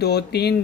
2-3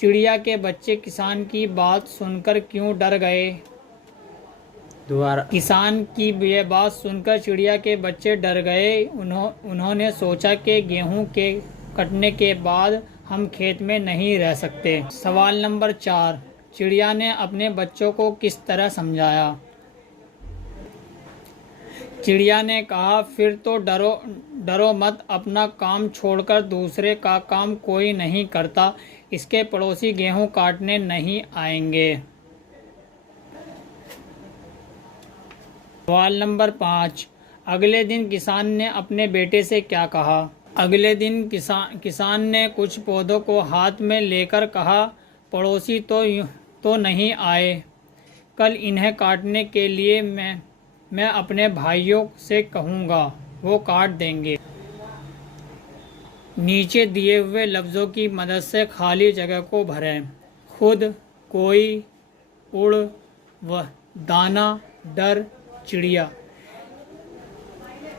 चिड़िया के बच्चे किसान की बात सुनकर क्यों डर गए? दोबारा। किसान की ये बात सुनकर चिड़िया के बच्चे डर गए। उन्होंने सोचा कि गेहूं के कटने के बाद हम खेत में नहीं रह सकते। सवाल नंबर 4, चिड़िया ने अपने बच्चों को किस तरह समझाया? चिड़िया ने कहा, फिर तो डरो मत, अपना काम छोड़कर दूसरे का काम कोई नहीं करता, इसके पड़ोसी गेहूं काटने नहीं आएंगे। सवाल नंबर 5, अगले दिन किसान ने अपने बेटे से क्या कहा? अगले दिन किसान ने कुछ पौधों को हाथ में लेकर कहा, पड़ोसी तो नहीं आए, कल इन्हें काटने के लिए मैं अपने भाइयों से कहूँगा, वो काट देंगे। नीचे दिए हुए लफ्ज़ों की मदद से खाली जगह को भरें। खुद, कोई, उड़, वह, दाना, डर, चिड़िया।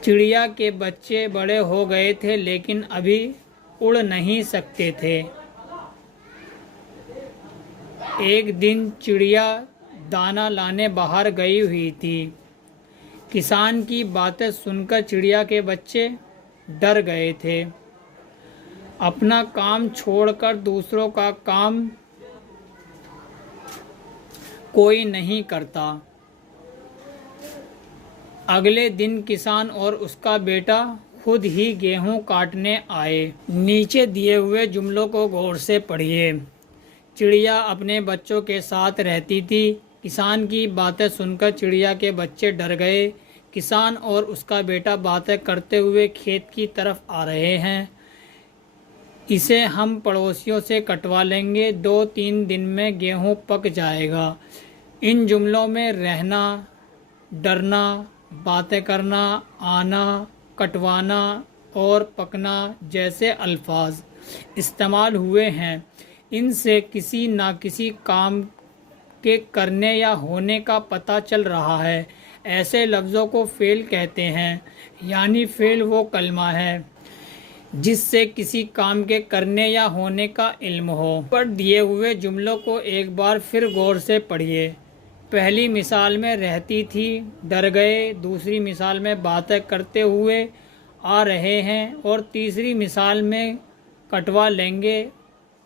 चिड़िया के बच्चे बड़े हो गए थे लेकिन अभी उड़ नहीं सकते थे। एक दिन चिड़िया दाना लाने बाहर गई हुई थी। किसान की बातें सुनकर चिड़िया के बच्चे डर गए थे। अपना काम छोड़कर दूसरों का काम कोई नहीं करता। अगले दिन किसान और उसका बेटा खुद ही गेहूं काटने आए। नीचे दिए हुए जुमलों को गौर से पढ़िए। चिड़िया अपने बच्चों के साथ रहती थी। किसान की बातें सुनकर चिड़िया के बच्चे डर गए। किसान और उसका बेटा बातें करते हुए खेत की तरफ आ रहे हैं। इसे हम पड़ोसियों से कटवा लेंगे, 2-3 दिन में गेहूं पक जाएगा। इन जुमलों में रहना, डरना, बातें करना, आना, कटवाना और पकना जैसे अल्फाज इस्तेमाल हुए हैं। इनसे किसी न किसी काम के करने या होने का पता चल रहा है। ऐसे लफ्ज़ों को फ़ेल कहते हैं, यानी फ़ेल वो कलमा है जिससे किसी काम के करने या होने का इल्म हो। पर दिए हुए जुमलों को एक बार फिर गौर से पढ़िए। पहली मिसाल में रहती थी, डर गए। दूसरी मिसाल में बातें करते हुए आ रहे हैं और तीसरी मिसाल में कटवा लेंगे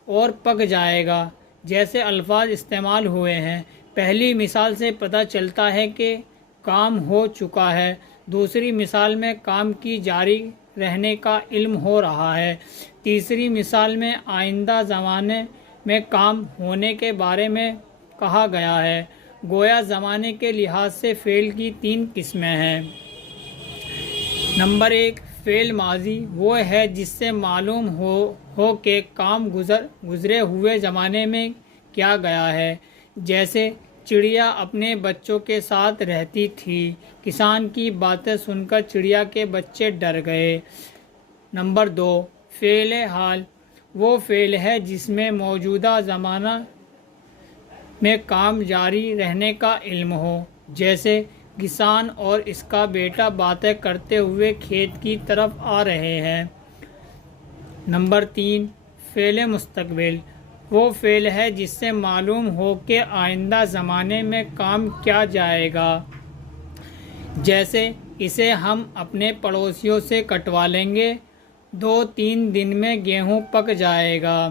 और पक जाएगा जैसे अल्फाज इस्तेमाल हुए हैं। पहली मिसाल से पता चलता है कि काम हो चुका है। दूसरी मिसाल में काम की जारी रहने का इल्म हो रहा है। तीसरी मिसाल में आइंदा ज़माने में काम होने के बारे में कहा गया है। गोया ज़माने के लिहाज से फ़ेल की 3 किस्में हैं। नंबर 1, फ़ेल माजी वो है जिससे मालूम हो कि काम गुज़रे हुए ज़माने में किया गया है। जैसे चिड़िया अपने बच्चों के साथ रहती थी। किसान की बातें सुनकर चिड़िया के बच्चे डर गए। नंबर 2, फ़ेल हाल वो फ़ेल है जिसमें मौजूदा ज़माना में काम जारी रहने का इल्म हो। जैसे किसान और इसका बेटा बातें करते हुए खेत की तरफ आ रहे हैं। नंबर 3, फ़ेल मुस्तक़बिल वो फ़ेल है जिससे मालूम हो कि आइंदा ज़माने में काम किया जाएगा। जैसे इसे हम अपने पड़ोसियों से कटवा लेंगे, 2-3 दिन में गेहूं पक जाएगा।